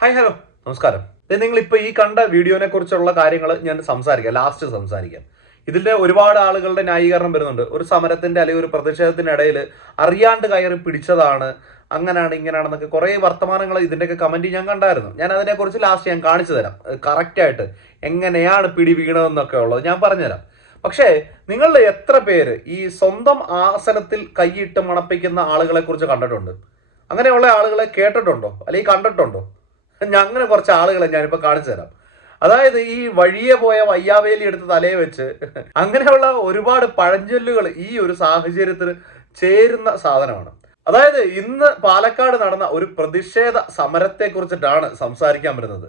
Hi hello. നമസ്കാരം. നിങ്ങൾ ഇപ്പൊ ഈ കണ്ട വീഡിയോനെ കുറിച്ചുള്ള കാര്യങ്ങൾ ഞാൻ സംസാരിക്കാം. ലാസ്റ്റ് സംസാരിക്കാം. ഇതിന്റെ ഒരുപാട് ആളുകളുടെ ന്യായീകരണം വരുന്നുണ്ട്. ഒരു സമരത്തിന്റെ അല്ലെങ്കിൽ ഒരു പ്രതിഷേധത്തിന്റെ ഇടയിൽ അറിയാണ്ട് കയറി പിടിച്ചതാണ് അങ്ങനെയാണ് ഇങ്ങനെയാണെന്നൊക്കെ കുറേ വർത്തമാനങ്ങൾ ഇതിന്റെയൊക്കെ കമന്റ് ഞാൻ കണ്ടായിരുന്നു. ഞാൻ അതിനെ അതിനെക്കുറിച്ച് ലാസ്റ്റ് ഞാൻ കാണിച്ചു തരാം. കറക്റ്റ് ആയിട്ട് എങ്ങനെയാണ് പിടി വീണതെന്നൊക്കെ ഉള്ളത് ഞാൻ പറഞ്ഞുതരാം. പക്ഷേ നിങ്ങളുടെ എത്ര പേര് ഈ സ്വന്തം ആസനത്തിൽ കൈയിട്ട് മണപ്പിക്കുന്ന ആളുകളെ കുറിച്ച് കണ്ടിട്ടുണ്ട്? അങ്ങനെയുള്ള ആളുകളെ കേട്ടിട്ടുണ്ടോ? അല്ലെങ്കിൽ കണ്ടിട്ടുണ്ടോ? അങ്ങനെ കുറച്ച് ആളുകളെ ഞാനിപ്പോൾ കാണിച്ചു തരാം. അതായത് ഈ വഴിയെ പോയ വയ്യാവേലി എടുത്ത് തലയെ വെച്ച് അങ്ങനെയുള്ള ഒരുപാട് പഴഞ്ചൊല്ലുകൾ ഈ ഒരു സാഹചര്യത്തിൽ ചേരുന്ന സാധനമാണ്. അതായത് ഇന്ന് പാലക്കാട് നടന്ന ഒരു പ്രതിഷേധ സമരത്തെ കുറിച്ചിട്ടാണ് സംസാരിക്കാൻ വരുന്നത്.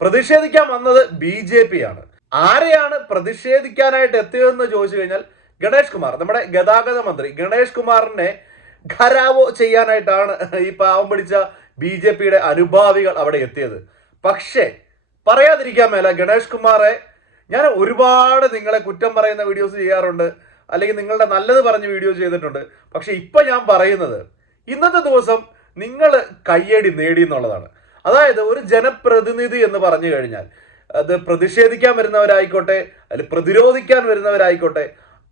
പ്രതിഷേധിക്കാൻ വന്നത് ബി ജെ പി ആണ് ആരെയാണ് പ്രതിഷേധിക്കാനായിട്ട് എത്തിയതെന്ന് ചോദിച്ചു കഴിഞ്ഞാൽ ഗണേഷ് കുമാർ നമ്മുടെ ഗതാഗത മന്ത്രി ഗണേഷ് കുമാറിനെ ഖരാവോ ചെയ്യാനായിട്ടാണ് ഈ പാവം പിടിച്ച ബി ജെ പിയുടെ അനുഭാവികൾ അവിടെ എത്തിയത്. പക്ഷേ പറയാതിരിക്കാൻ മേല ഗണേഷ് കുമാറെ ഞാൻ ഒരുപാട് നിങ്ങളെ കുറ്റം പറയുന്ന വീഡിയോസ് ചെയ്യാറുണ്ട് അല്ലെങ്കിൽ നിങ്ങളുടെ നല്ലത് പറഞ്ഞ് വീഡിയോ ചെയ്തിട്ടുണ്ട്. പക്ഷെ ഇപ്പം ഞാൻ പറയുന്നത് ഇന്നത്തെ ദിവസം നിങ്ങൾ കയ്യടി നേടി എന്നുള്ളതാണ്. അതായത് ഒരു ജനപ്രതിനിധി എന്ന് പറഞ്ഞു കഴിഞ്ഞാൽ അത് പ്രതിഷേധിക്കാൻ വരുന്നവരായിക്കോട്ടെ അല്ലെങ്കിൽ പ്രതിരോധിക്കാൻ വരുന്നവരായിക്കോട്ടെ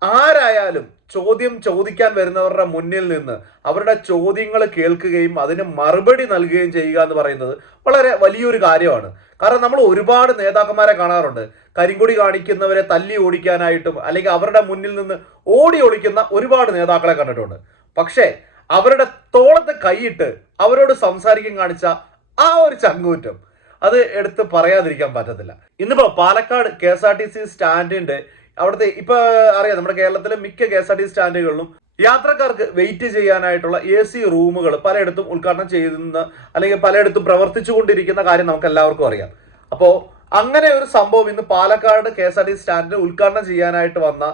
ആരായാലും ചോദ്യം ചോദിക്കാൻ വരുന്നവരുടെ മുന്നിൽ നിന്ന് അവരുടെ ചോദ്യങ്ങൾ കേൾക്കുകയും അതിന് മറുപടി നൽകുകയും ചെയ്യുക എന്ന് പറയുന്നത് വളരെ വലിയൊരു കാര്യമാണ്. കാരണം നമ്മൾ ഒരുപാട് നേതാക്കന്മാരെ കാണാറുണ്ട്. കരിങ്കൊടി കാണിക്കുന്നവരെ തല്ലി ഓടിക്കാനായിട്ടും അല്ലെങ്കിൽ അവരുടെ മുന്നിൽ നിന്ന് ഓടി ഒളിക്കുന്ന ഒരുപാട് നേതാക്കളെ കണ്ടിട്ടുണ്ട്. പക്ഷേ അവരുടെ തോളത്ത് കൈയിട്ട് അവരോട് സംസാരിക്കാൻ കാണിച്ച ആ ഒരു ചങ്കൂറ്റം അത് എടുത്ത് പറയാതിരിക്കാൻ പറ്റത്തില്ല. ഇന്നിപ്പോ Palakkad K S R T C സ്റ്റാൻഡിന്റെ അവിടുത്തെ ഇപ്പൊ അറിയാം നമ്മുടെ കേരളത്തിലെ മിക്ക കെ എസ് ആർ ടി സ്റ്റാൻഡുകളിലും യാത്രക്കാർക്ക് വെയിറ്റ് ചെയ്യാനായിട്ടുള്ള എ സി റൂമുകൾ പലയിടത്തും ഉദ്ഘാടനം ചെയ്യുന്ന അല്ലെങ്കിൽ പലയിടത്തും പ്രവർത്തിച്ചു കൊണ്ടിരിക്കുന്ന കാര്യം നമുക്ക് എല്ലാവർക്കും അറിയാം. അപ്പോ അങ്ങനെ ഒരു സംഭവം ഇന്ന് Palakkad K S R T സ്റ്റാൻഡിൽ ഉദ്ഘാടനം ചെയ്യാനായിട്ട് വന്ന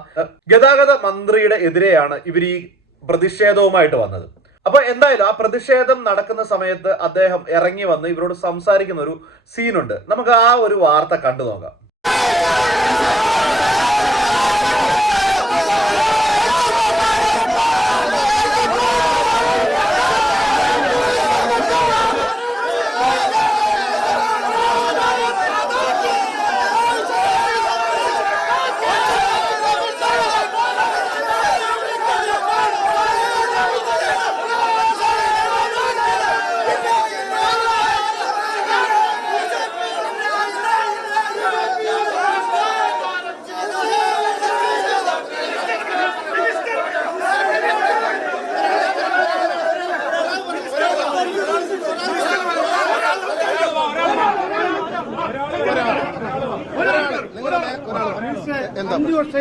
ഗതാഗത മന്ത്രിയുടെ എതിരെയാണ് ഇവർ ഈ പ്രതിഷേധവുമായിട്ട് വന്നത്. അപ്പൊ എന്തായാലും ആ പ്രതിഷേധം നടക്കുന്ന സമയത്ത് അദ്ദേഹം ഇറങ്ങി വന്ന് ഇവരോട് സംസാരിക്കുന്ന ഒരു സീനുണ്ട് നമുക്ക് ആ ഒരു വാർത്ത കണ്ടു നോക്കാം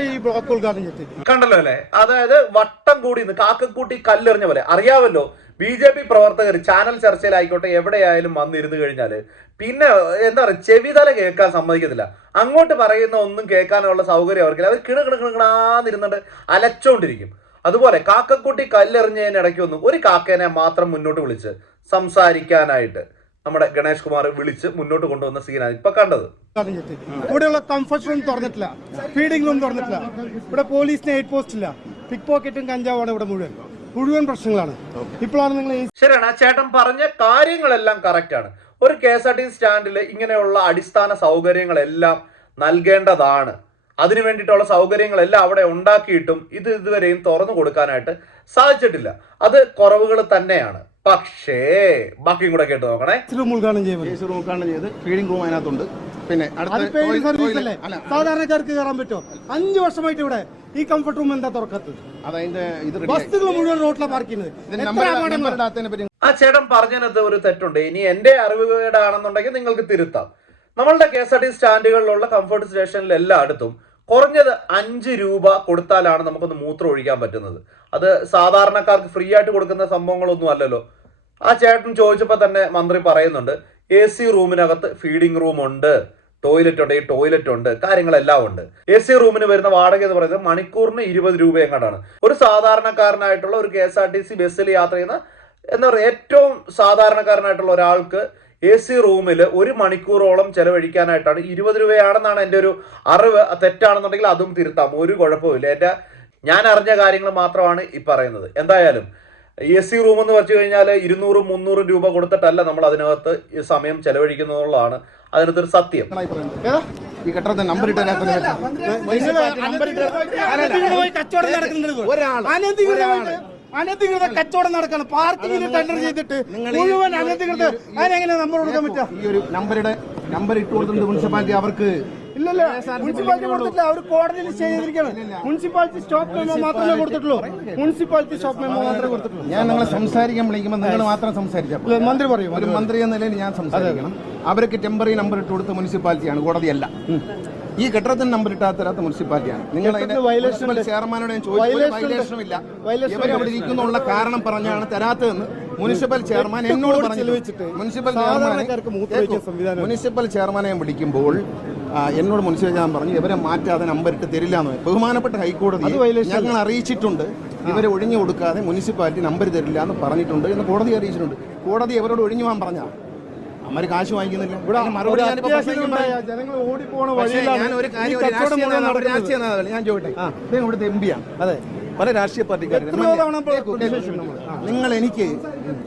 ഈ കണ്ടല്ലോ അല്ലെ? അതായത് വട്ടം കൂടി നിന്ന് കാക്കക്കൂട്ടി കല്ലെറിഞ്ഞ പോലെ. അറിയാമല്ലോ ബി ജെ പി പ്രവർത്തകർ ചാനൽ ചർച്ചയിലായിക്കോട്ടെ എവിടെയായാലും വന്നിരുന്നു കഴിഞ്ഞാൽ. പിന്നെ എന്താ പറയുക ചെവിതല കേൾക്കാൻ സമ്മതിക്കത്തില്ല. അങ്ങോട്ട് പറയുന്ന ഒന്നും കേൾക്കാനുള്ള സൗകര്യം അവർക്കില്ല. അവർ കിണ കിണ കിണാന്നിരുന്നുണ്ട് അലച്ചോണ്ടിരിക്കും. അതുപോലെ കാക്കക്കുട്ടി കല്ലെറിഞ്ഞതിനിടയ്ക്കൊന്നും ഒരു കാക്കേനെ മാത്രം മുന്നോട്ട് വിളിച്ച് സംസാരിക്കാനായിട്ട്. നമ്മുടെ ഗണേഷ് കുമാർ വിളിച്ച് മുന്നോട്ട് കൊണ്ടുവന്ന സീനാണ് ഇപ്പൊ കണ്ടത്. ഇവിടെയുള്ള കംഫർട്ട് റൂം തുറന്നിട്ടില്ല. ഫീഡിംഗ് റൂം തുറന്നിട്ടില്ല. ഇവിടെ പോലീസിന് ഹെയ്റ്റ് പോസ്റ്റ് ഇല്ല. പിക് പോക്കറ്റും കഞ്ചാവാണ് ഇവിടെ മുഴുവൻ. മുഴുവൻ പ്രശ്നങ്ങളാണ്. ഇപ്പോഴാണ് നിങ്ങൾ ശരിയാണ് ആ ചേട്ടൻ പറഞ്ഞ കാര്യങ്ങളെല്ലാം കറക്റ്റ് ആണ്. ഒരു കെ എസ് ആർ ടി സ്റ്റാൻഡിൽ ഇങ്ങനെയുള്ള അടിസ്ഥാന സൗകര്യങ്ങളെല്ലാം നൽകേണ്ടതാണ്. അതിനു വേണ്ടിയിട്ടുള്ള സൗകര്യങ്ങളെല്ലാം അവിടെ ഉണ്ടാക്കിയിട്ടും ഇത് ഇതുവരെയും തുറന്നു കൊടുക്കാനായിട്ട് സാധിച്ചിട്ടില്ല. അത് കുറവുകൾ തന്നെയാണ്. പക്ഷേ ബാക്കിയും കൂടെ കേട്ട് നോക്കണേ. റൂം ഉദ്ഘാടനം ചെയ്യുന്നത് എ സി റൂം ഉദ്ഘാടനം ചെയ്ത് ഫീഡിംഗ് റൂം അതിനകത്തുണ്ട്. പിന്നെ അടുത്ത അത് പെയ്ഡ് സർവീസ് അല്ലേ? സാധാരണക്കാർക്ക് കയറാൻ പറ്റുമോ? അഞ്ചു വർഷമായിട്ട് ഇവിടെ ഈ കംഫർട്ട് റൂം എന്താ തുറക്കത്ത് അതതിന്റെ ഇത് മുഴുവൻ പാർക്ക് ചെയ്യുന്നത്. ആ ചേട്ടൻ പറഞ്ഞതിനകത്ത് ഒരു തെറ്റുണ്ട്. ഇനി എന്റെ അറിവുകേടാണെന്നുണ്ടെങ്കിൽ നിങ്ങൾക്ക് തിരുത്താം. നമ്മളുടെ കെ എസ് ആർ ടി സ്റ്റാൻഡുകളിലുള്ള കംഫർട്ട് സ്റ്റേഷനിൽ എല്ലായിടത്തും കുറഞ്ഞത് അഞ്ച് രൂപ കൊടുത്താലാണ് നമുക്കൊന്ന് മൂത്രം ഒഴിക്കാൻ പറ്റുന്നത്. അത് സാധാരണക്കാർക്ക് ഫ്രീ ആയിട്ട് കൊടുക്കുന്ന സംഭവങ്ങളൊന്നും അല്ലല്ലോ. ആ ചേട്ടൻ ചോദിച്ചപ്പോൾ തന്നെ മന്ത്രി പറയുന്നുണ്ട് എ സി റൂമിനകത്ത് ഫീഡിംഗ് റൂം ഉണ്ട് ടോയ്ലറ്റ് ഉണ്ട് ഈ ടോയ്ലറ്റ് ഉണ്ട് കാര്യങ്ങളെല്ലാം ഉണ്ട്. എ സി റൂമിന് വരുന്ന വാടക എന്ന് പറയുന്നത് മണിക്കൂറിന് ഇരുപത് രൂപ എങ്ങാണ്ടാണ്. ഒരു സാധാരണക്കാരനായിട്ടുള്ള ഒരു K S R T C ബസ്സിൽ യാത്ര ചെയ്യുന്ന എന്താ പറയുക ഏറ്റവും സാധാരണക്കാരനായിട്ടുള്ള ഒരാൾക്ക് എ സി റൂമിൽ ഒരു മണിക്കൂറോളം ചെലവഴിക്കാനായിട്ടാണ് ഇരുപത് രൂപയാണെന്നാണ് എന്റെ ഒരു അറിവ്. തെറ്റാണെന്നുണ്ടെങ്കിൽ അതും തിരുത്താം. ഒരു കുഴപ്പമില്ല എന്റെ ഞാൻ അറിഞ്ഞ കാര്യങ്ങൾ മാത്രമാണ് ഈ പറയുന്നത്. എന്തായാലും എ സി റൂം എന്ന് വെച്ച് കഴിഞ്ഞാൽ ഇരുന്നൂറും മുന്നൂറും രൂപ കൊടുത്തിട്ടല്ല നമ്മൾ അതിനകത്ത് ഈ സമയം ചെലവഴിക്കുന്നതുള്ളതാണ്. അതിനകത്തൊരു സത്യം. ഈ കെട്ടിടത്തിന് നമ്പർ അനധികൃതമായിട്ട് അനധികൃത കച്ചവടം നടക്കണം. പാർക്കിങ്ങിന് ടെൻഡർ ചെയ്തിട്ട് മുഴുവൻ അനധികൃത അതിനെങ്ങനെ നമ്പർ കൊടുക്കാൻ പറ്റുക? ഈ ഒരു നമ്പറുടെ നമ്പർ ഇട്ട് കൊടുത്തിട്ടുണ്ട് മുനിസിപ്പാലിറ്റി അവർക്ക്. ഇല്ലല്ലോ മുനിസിപ്പാലിറ്റി കൊടുത്തിട്ടില്ല. അവർ കോടതിയിൽ സ്റ്റേ ചെയ്തിരിക്കുകയാണ് മുനിസിപ്പാലിറ്റി സ്റ്റോപ്പ് മെമ്മോ മാത്രമേ കൊടുത്തിട്ടുള്ളൂ. മുനിസിപ്പാലിറ്റി സ്റ്റോപ്പ് മെമ്മോ മാത്രമേ കൊടുത്തിട്ടുള്ളൂ. ഞാൻ നിങ്ങളെ സംസാരിക്കാൻ വിളിക്കുമ്പോൾ നിങ്ങൾ മാത്രം സംസാരിച്ചു മന്ത്രി പറയും ഒരു മന്ത്രി എന്ന നിലയിൽ ഞാൻ സംസാരിക്കണം. അവർക്ക് ടെമ്പററി നമ്പർ ഇട്ട് കൊടുത്ത മുനിസിപ്പാലിറ്റിയാണ് കോടതിയല്ല. ഈ കെട്ടിടത്തിന് നമ്പർ ഇട്ടാത്ത തരാത്ത മുനിസിപ്പാലിറ്റിയാണ്. നിങ്ങൾ അതിന്റെ. ചെയർമാനോട് ഞാൻ ചോദിച്ചു ഇല്ല. Violation ഇരിക്കുന്നുള്ള കാരണം പറഞ്ഞാണ് തരാത്തതെന്ന് മുനിസിപ്പൽ ചെയർമാൻ എന്നോട് പറഞ്ഞു മുനിസിപ്പൽ ചെയർമാനെ മുനിസിപ്പൽ ചെയർമാനെ വിളിക്കുമ്പോൾ എന്നോട് മുനിസിപ്പൽ ഞാൻ പറഞ്ഞു ഇവരെ മാറ്റാതെ നമ്പർ ഇട്ട് തരില്ല എന്ന്. ബഹുമാനപ്പെട്ട ഹൈക്കോടതി ഞങ്ങൾ അറിയിച്ചിട്ടുണ്ട്. ഇവരെ ഒഴിഞ്ഞു കൊടുക്കാതെ മുനിസിപ്പാലിറ്റി നമ്പർ തരില്ല എന്ന് പറഞ്ഞിട്ടുണ്ട് എന്ന് കോടതി അറിയിച്ചിട്ടുണ്ട്. കോടതി ഇവരോട് ഒഴിഞ്ഞു പോകാൻ പറഞ്ഞാൽ അമ്മര് കാശ് വാങ്ങിക്കുന്നില്ല. ഇവിടെ മറുപടി ഞാൻ ഒരു കാര്യം രാഷ്ട്രീയ. ഞാൻ ചോദിക്കട്ടെ? അദ്ദേഹം ഇവിടുത്തെ എം പിയാണ് അതെ. പല രാഷ്ട്രീയ പാർട്ടിക്കാരും. നിങ്ങൾ എനിക്ക്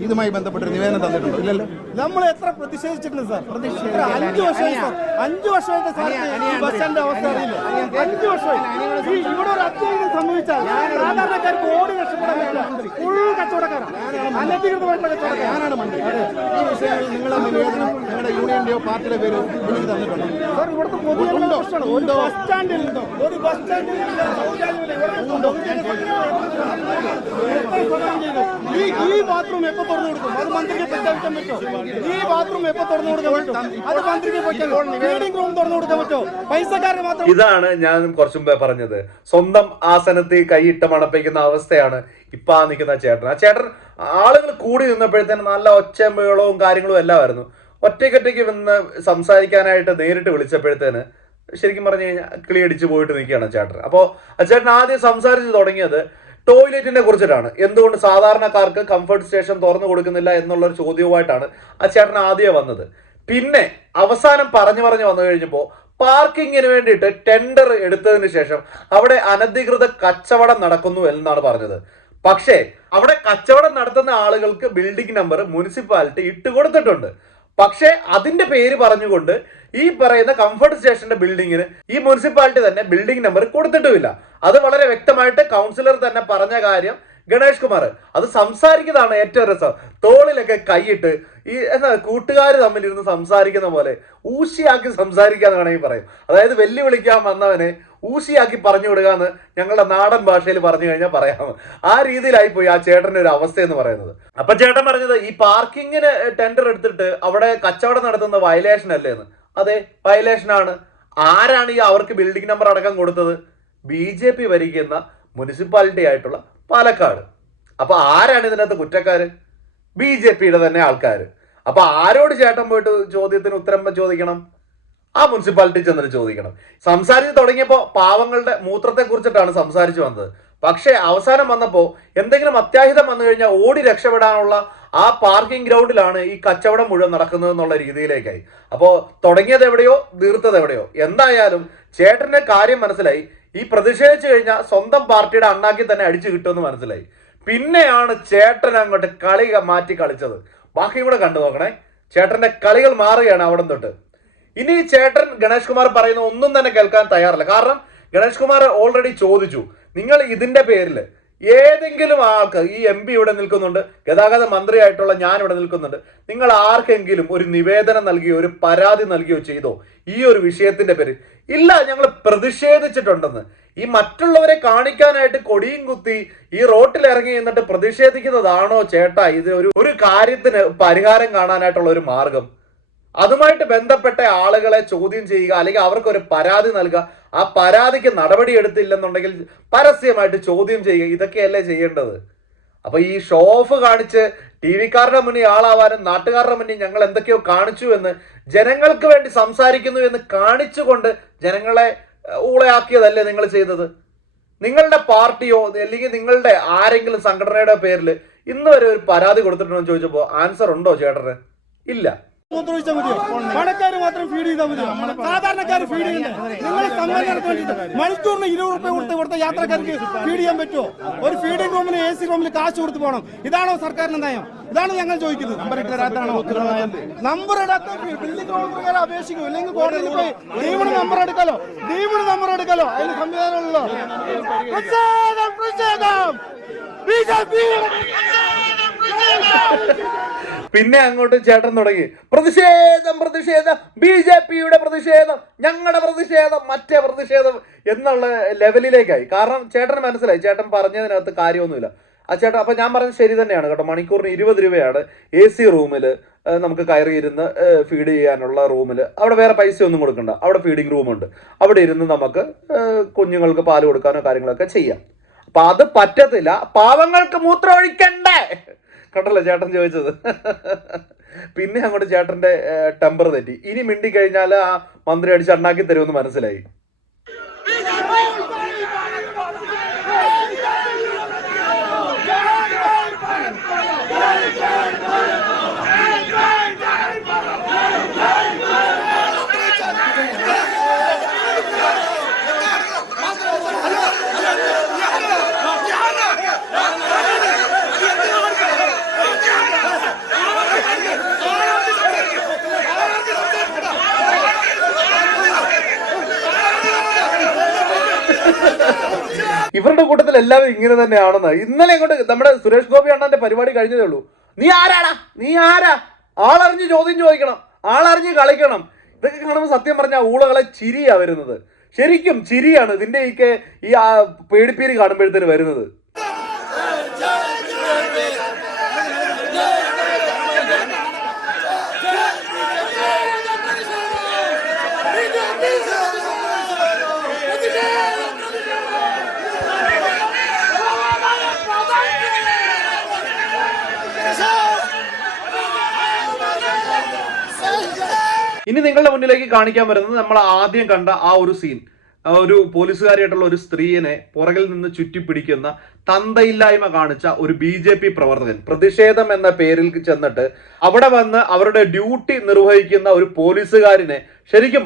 ഇതുമായി ബന്ധപ്പെട്ട് നിവേദനം തന്നിട്ടുണ്ട്? ഇല്ലല്ലോ. നമ്മൾ എത്ര പ്രതിഷേധിച്ചിട്ടുണ്ട് സാർ? അഞ്ചു വർഷം അഞ്ചു വർഷമായിട്ട് അവസ്ഥ അറിയില്ല? അഞ്ച് വർഷമായി. ഈ ഇവിടെ ഒരു അത്യാഹിതം സംഭവിച്ചാൽ രക്ഷപ്പെടാൻ പറ്റില്ല ഫുൾ കച്ചവടക്കാരാണ്. അനധികൃതമായിട്ടുള്ള കച്ചവടക്കാരാണ്. ഞാനാണ് മന്ത്രി. ഈ വിഷയങ്ങളിൽ നിങ്ങളെ നിവേദനം നിങ്ങളുടെ യൂണിയന്റെയോ പാർട്ടിയുടെ പേരോ എനിക്ക് തന്നിട്ടുണ്ടോ? സാർ ഇവിടുത്തെ പൊതുജന ഒരു ബസ് സ്റ്റാൻഡിൽ ഒരു ബസ് സ്റ്റാൻഡിൽ ശൗചാലയമില്ല. ഈ ഈ ബാത്റൂം എപ്പോ തുറന്നു കൊടുക്കും? അത് മന്ത്രിക്ക് പ്രഖ്യാപിക്കാൻ പറ്റുമോ? ഈ ബാത്റൂം എപ്പോ തുറന്നു കൊടുക്കാൻ അത് മന്ത്രിക്ക് ഫീഡിംഗ് റൂം തുറന്നു കൊടുക്കാൻ പറ്റുമോ? പൈസക്കാരന് മാത്രം ഇതാണ് ഞാൻ കുറച്ചു മുമ്പേ പറഞ്ഞത്. സ്വന്തം ആസനത്തിൽ കൈയിട്ട് മണപ്പിക്കുന്ന അവസ്ഥയാണ് ഇപ്പൊ ആ നിൽക്കുന്ന ചേട്ടൻ. ആ ചേട്ടൻ ആളുകൾ കൂടി നിന്നപ്പോഴത്തേന് നല്ല ഒച്ചമ്പകളവും കാര്യങ്ങളും എല്ലാം ആയിരുന്നു ഒറ്റയ്ക്കൊറ്റയ്ക്ക് വന്ന് സംസാരിക്കാനായിട്ട് നേരിട്ട് വിളിച്ചപ്പോഴത്തേന് ശരിക്കും പറഞ്ഞു കഴിഞ്ഞാൽ കിളി അടിച്ച് പോയിട്ട് നിൽക്കുകയാണ് ചേട്ടൻ. അപ്പോൾ ചേട്ടൻ ആദ്യം സംസാരിച്ച് തുടങ്ങിയത് ടോയ്ലറ്റിനെ കുറിച്ചിട്ടാണ്. എന്തുകൊണ്ട് സാധാരണക്കാർക്ക് കംഫർട്ട് സ്റ്റേഷൻ തുറന്നു കൊടുക്കുന്നില്ല എന്നുള്ള എന്നുള്ളൊരു ചോദ്യവുമായിട്ടാണ് ആ ആദ്യം വന്നത്. പിന്നെ അവസാനം പറഞ്ഞു പറഞ്ഞു വന്നു കഴിഞ്ഞപ്പോൾ പാർക്കിങ്ങിന് വേണ്ടിയിട്ട് ടെൻഡർ എടുത്തതിന് ശേഷം അവിടെ അനധികൃത കച്ചവടം നടക്കുന്നു എന്നാണ് പറഞ്ഞത്. പക്ഷേ അവിടെ കച്ചവടം നടത്തുന്ന ആളുകൾക്ക് ബിൽഡിംഗ് നമ്പർ മുനിസിപ്പാലിറ്റി ഇട്ട് കൊടുത്തിട്ടുണ്ട്. പക്ഷേ അതിന്റെ പേര് പറഞ്ഞുകൊണ്ട് ഈ പറയുന്ന കംഫർട്ട് സ്റ്റേഷന്റെ ബിൽഡിങ്ങിന് ഈ മുനിസിപ്പാലിറ്റി തന്നെ ബിൽഡിംഗ് നമ്പർ കൊടുത്തിട്ടുമില്ല. അത് വളരെ വ്യക്തമായിട്ട് കൗൺസിലർ തന്നെ പറഞ്ഞ കാര്യം ഗണേഷ് കുമാർ. അത് സംസാരിക്കുന്നതാണ് ഏറ്റവും രസം. തോളിലൊക്കെ കൈയിട്ട് ഈ എന്താ കൂട്ടുകാർ തമ്മിലിരുന്ന് സംസാരിക്കുന്ന പോലെ ഊശിയാക്കി സംസാരിക്കാന്ന് വേണമെങ്കിൽ പറയും അതായത് വെല്ലുവിളിക്കാൻ വന്നവനെ ഊശിയാക്കി പറഞ്ഞു വിടുക എന്ന് ഞങ്ങളുടെ നാടൻ ഭാഷയിൽ പറഞ്ഞു കഴിഞ്ഞാൽ പറയാം. ആ രീതിയിലായി പോയി ആ ചേട്ടന്റെ ഒരു അവസ്ഥ എന്ന് പറയുന്നത്. അപ്പൊ ചേട്ടൻ പറഞ്ഞത് ഈ പാർക്കിങ്ങിന് ടെൻഡർ എടുത്തിട്ട് അവിടെ കച്ചവടം നടത്തുന്ന വയലേഷൻ അല്ലേ എന്ന്. അതെ വയലേഷൻ ആണ്. ആരാണ് ഈ അവർക്ക് ബിൽഡിംഗ് നമ്പർ അടക്കം കൊടുത്തത്? ബി ജെ പി ഭരിക്കുന്ന മുനിസിപ്പാലിറ്റി ആയിട്ടുള്ള പാലക്കാട്. അപ്പൊ ആരാണ് ഇതിനകത്ത് കുറ്റക്കാര്? ബി ജെ പിയുടെ തന്നെ ആൾക്കാർ അപ്പൊ ആരോട് ചേട്ടൻ പോയിട്ട് ചോദ്യത്തിന് ഉത്തരം ചോദിക്കണം? ആ മുനിസിപ്പാലിറ്റി ചെന്നിട്ട് ചോദിക്കണം. സംസാരിച്ച് തുടങ്ങിയപ്പോൾ പാവങ്ങളുടെ മൂത്രത്തെ കുറിച്ചിട്ടാണ് സംസാരിച്ചു വന്നത്. പക്ഷേ അവസാനം വന്നപ്പോൾ എന്തെങ്കിലും അത്യാഹിതം വന്നു കഴിഞ്ഞാൽ ഓടി രക്ഷപ്പെടാനുള്ള ആ പാർക്കിംഗ് ഗ്രൗണ്ടിലാണ് ഈ കച്ചവടം മുഴുവൻ നടക്കുന്നത് എന്നുള്ള രീതിയിലേക്കായി. അപ്പോൾ തുടങ്ങിയത് എവിടെയോ തീർത്തത് എവിടെയോ. എന്തായാലും ചേട്ടന്റെ കാര്യം മനസ്സിലായി. ഈ പ്രതിഷേധിച്ചു കഴിഞ്ഞാൽ സ്വന്തം പാർട്ടിയുടെ അണ്ണാക്കി തന്നെ അടിച്ചു കിട്ടുമെന്ന് മനസ്സിലായി. പിന്നെയാണ് ചേട്ടൻ അങ്ങോട്ട് കളി മാറ്റി കളിച്ചത്. ബാക്കി കൂടെ കണ്ടു നോക്കണേ. ചേട്ടന്റെ കളികൾ മാറുകയാണ് അവിടെ തൊട്ട്. ഇനി ചേട്ടൻ ഗണേഷ് കുമാർ പറയുന്ന ഒന്നും തന്നെ കേൾക്കാൻ തയ്യാറല്ല. കാരണം ഗണേഷ് കുമാർ ഓൾറെഡി ചോദിച്ചു. നിങ്ങൾ ഇതിന്റെ പേരിൽ ഏതെങ്കിലും ആൾക്ക് ഈ എം പി ഇവിടെ നിൽക്കുന്നുണ്ട് ഗതാഗത മന്ത്രിയായിട്ടുള്ള ഞാൻ ഇവിടെ നിൽക്കുന്നുണ്ട് നിങ്ങൾ ആർക്കെങ്കിലും ഒരു നിവേദനം നൽകിയോ ഒരു പരാതി നൽകിയോ ചെയ്തോ ഈ ഒരു വിഷയത്തിന്റെ പേരിൽ? ഇല്ല ഞങ്ങൾ പ്രതിഷേധിച്ചിട്ടുണ്ടെന്ന്. ഈ മറ്റുള്ളവരെ കാണിക്കാനായിട്ട് കൊടിയും കുത്തി ഈ റോട്ടിൽ ഇറങ്ങി എന്നിട്ട് പ്രതിഷേധിക്കുന്നതാണോ ചേട്ടാ? ഇത് ഒരു ഒരു കാര്യത്തിന് പരിഹാരം കാണാനായിട്ടുള്ള ഒരു മാർഗം. അതുമായിട്ട് ബന്ധപ്പെട്ട ആളുകളെ ചോദ്യം ചെയ്യുക അല്ലെങ്കിൽ അവർക്ക് ഒരു പരാതി നൽകുക ആ പരാതിക്ക് നടപടി എടുത്തില്ലെന്നുണ്ടെങ്കിൽ പരസ്യമായിട്ട് ചോദ്യം ചെയ്യുക ഇതൊക്കെയല്ലേ ചെയ്യേണ്ടത്? അപ്പൊ ഈ ഷോ ഓഫ് കാണിച്ച് ടി വിക്കാരുടെ മുന്നിൽ ആളാവാനും നാട്ടുകാരുടെ മുന്നിൽ ഞങ്ങൾ എന്തൊക്കെയോ കാണിച്ചു എന്ന് ജനങ്ങൾക്ക് വേണ്ടി സംസാരിക്കുന്നു എന്ന് കാണിച്ചുകൊണ്ട് ജനങ്ങളെ ഊളയാക്കിയതല്ലേ നിങ്ങൾ ചെയ്തത്? നിങ്ങളുടെ പാർട്ടിയോ അല്ലെങ്കിൽ നിങ്ങളുടെ ആരെങ്കിലും സംഘടനയുടെ പേരിൽ ഇന്ന് വരെ ഒരു പരാതി കൊടുത്തിട്ടുണ്ടോ എന്ന് ചോദിച്ചപ്പോൾ ആൻസർ ഉണ്ടോ ചേട്ടന്? ഇല്ല. മൂത്രമൊഴിച്ചാൽ മതിയോ? പണക്കാർ മാത്രം ഫീഡ് ചെയ്താൽ മതിയോ? സാധാരണക്കാർ ഫീഡ് ചെയ്യണ്ടേ നിങ്ങൾ സമ്മേളനത്തിന് വേണ്ടിയിട്ട് മണിക്കൂറിന് ഇരുപത് റുപ്യ കൊടുത്ത് ഇവിടുത്തെ യാത്രക്കാർക്ക് ഫീഡ് ചെയ്യാൻ പറ്റുമോ? ഒരു ഫീഡിംഗ് റൂമിന് എ സി റൂമിൽ കാശ് കൊടുത്ത് പോകണം. ഇതാണോ സർക്കാരിന്റെ നയം? ഇതാണ് ഞങ്ങൾ ചോദിക്കുന്നത്. നമ്പർ ഉത്തരവാദിത്തം? നമ്പർ ഇടാത്ത ബിൽഡിംഗ് പ്രകാരം അപേക്ഷിക്കും. അല്ലെങ്കിൽ കോടതിയിൽ പോയി ഡീമിന് നമ്പർ എടുക്കാലോ. ഡീമിന് നമ്പർ എടുക്കാലോ. അതിന് സംവിധാനമുള്ളോ പ്രതിഷേധം പ്രതിഷേധം ബിജെപി പിന്നെ അങ്ങോട്ട് ചേട്ടൻ തുടങ്ങി. പ്രതിഷേധം പ്രതിഷേധം. ബി ജെ പിയുടെ പ്രതിഷേധം ഞങ്ങളുടെ പ്രതിഷേധം മറ്റേ പ്രതിഷേധം എന്നുള്ള ലെവലിലേക്കായി. കാരണം ചേട്ടന് മനസ്സിലായി. ചേട്ടൻ പറഞ്ഞതിനകത്ത് കാര്യമൊന്നുമില്ല. ആ ചേട്ടൻ അപ്പൊ ഞാൻ പറഞ്ഞത് ശരി തന്നെയാണ് കേട്ടോ. മണിക്കൂറിന് ഇരുപത് രൂപയാണ് എ സി റൂമിൽ നമുക്ക് കയറി ഇരുന്ന് ഫീഡ് ചെയ്യാനുള്ള റൂമിൽ അവിടെ വേറെ പൈസ ഒന്നും കൊടുക്കണ്ട. അവിടെ ഫീഡിംഗ് റൂമുണ്ട് അവിടെ ഇരുന്ന് നമുക്ക് കുഞ്ഞുങ്ങൾക്ക് പാൽ കൊടുക്കാനോ കാര്യങ്ങളൊക്കെ ചെയ്യാം. അപ്പൊ അത് പറ്റത്തില്ല. പാവങ്ങൾക്ക് മൂത്രം ഒഴിക്കണ്ടേ കണ്ടല്ലോ ചേട്ടൻ ചോദിച്ചത്. പിന്നെ അങ്ങോട്ട് ചേട്ടന്റെ ടെമ്പർ തെറ്റി. ഇനി മിണ്ടി കഴിഞ്ഞാൽ ആ മന്ത്രി അടിച്ച് അണ്ണാക്കി തരുമെന്ന് മനസ്സിലായി. ഇവരുടെ കൂട്ടത്തിൽ എല്ലാവരും ഇങ്ങനെ തന്നെയാണെന്ന്. ഇന്നലെ ഇങ്ങോട്ട് നമ്മുടെ സുരേഷ് ഗോപി അണ്ണന്റെ പരിപാടി കഴിഞ്ഞതേ ഉള്ളൂ. നീ ആരാടാ? നീ ആരാ? ആളറിഞ്ഞ് ചോദ്യം ചോദിക്കണം. ആളറിഞ്ഞ് കളിക്കണം. ഇതൊക്കെ കാണുമ്പോൾ സത്യം പറഞ്ഞാൽ ഊളകളെ ചിരിയാ വരുന്നത്. ശരിക്കും ചിരിയാണ് ഇതിന്റെ ഈ പേടിപ്പീര് കാണുമ്പോഴത്തേന് വരുന്നത്. ഇനി നിങ്ങളുടെ മുന്നിലേക്ക് കാണിക്കാൻ വരുന്നത് നമ്മൾ ആദ്യം കണ്ട ആ ഒരു സീൻ ഒരു പോലീസുകാരിയായിട്ടുള്ള ഒരു സ്ത്രീയെ പുറകിൽ നിന്ന് ചുറ്റിപ്പിടിക്കുന്ന തന്തയില്ലായ്മ കാണിച്ച ഒരു ബി ജെ പി പ്രവർത്തകൻ. പ്രതിഷേധം എന്ന പേരിൽ ചെന്നിട്ട് അവിടെ വന്ന് അവരുടെ ഡ്യൂട്ടി നിർവഹിക്കുന്ന ഒരു പോലീസുകാരനെ ശരിക്കും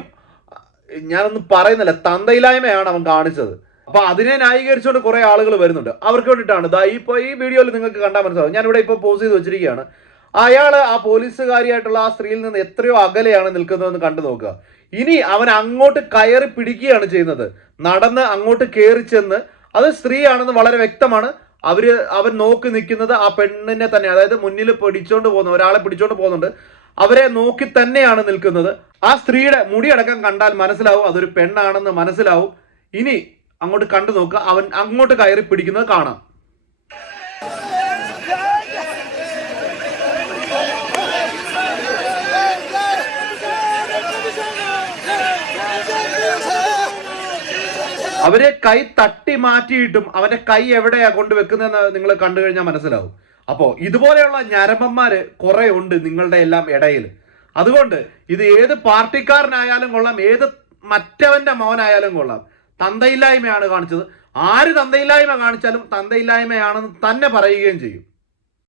ഞാനൊന്നും പറയുന്നില്ല തന്തയില്ലായ്മയാണ് അവൻ കാണിച്ചത്. അപ്പൊ അതിനെ ന്യായീകരിച്ചുകൊണ്ട് കുറെ ആളുകൾ വരുന്നുണ്ട്. അവർക്ക് വേണ്ടിയിട്ടാണ്. ദാ ഇപ്പൊ ഈ വീഡിയോയിൽ നിങ്ങൾക്ക് കണ്ടാൽ മനസ്സിലാവും. ഞാൻ ഇവിടെ ഇപ്പൊ പോസ് ചെയ്ത് വെച്ചിരിക്കുകയാണ്. അയാൾ ആ പോലീസുകാരിയായിട്ടുള്ള ആ സ്ത്രീയിൽ നിന്ന് എത്രയോ അകലെയാണ് നിൽക്കുന്നതെന്ന് കണ്ടു നോക്കുക. ഇനി അവൻ അങ്ങോട്ട് കയറി പിടിക്കുകയാണ് ചെയ്യുന്നത്. നടന്ന് അങ്ങോട്ട് കയറി ചെന്ന് അത് സ്ത്രീയാണെന്ന് വളരെ വ്യക്തമാണ്. അവർ അവൻ നോക്കി നിൽക്കുന്നത് ആ പെണ്ണിനെ തന്നെ അതായത് മുന്നിൽ പിടിച്ചോണ്ട് പോകുന്ന ഒരാളെ പിടിച്ചോണ്ട് പോകുന്നുണ്ട്. അവരെ നോക്കി തന്നെയാണ് നിൽക്കുന്നത്. ആ സ്ത്രീയുടെ മുടിയടക്കം കണ്ടാൽ മനസ്സിലാവും അതൊരു പെണ്ണാണെന്ന് മനസ്സിലാവും. ഇനി അങ്ങോട്ട് കണ്ടു നോക്കുക. അവൻ അങ്ങോട്ട് കയറി പിടിക്കുന്നത് കാണാം. അവരെ കൈ തട്ടി മാറ്റിയിട്ടും അവന്റെ കൈ എവിടെയാ കൊണ്ടുവെക്കുന്നതെന്ന് നിങ്ങൾ കണ്ടു കഴിഞ്ഞാൽ മനസ്സിലാവും. അപ്പോ ഇതുപോലെയുള്ള ഞരമ്പന്മാര് കുറെ ഉണ്ട് നിങ്ങളുടെ എല്ലാം ഇടയിൽ. അതുകൊണ്ട് ഇത് ഏത് പാർട്ടിക്കാരനായാലും കൊള്ളാം ഏത് മറ്റവന്റെ മോനായാലും കൊള്ളാം. തന്തയില്ലായ്മയാണ് കാണിച്ചത്. ആര് തന്തയില്ലായ്മ കാണിച്ചാലും തന്തയില്ലായ്മയാണെന്ന് തന്നെ പറയുകയും ചെയ്യും.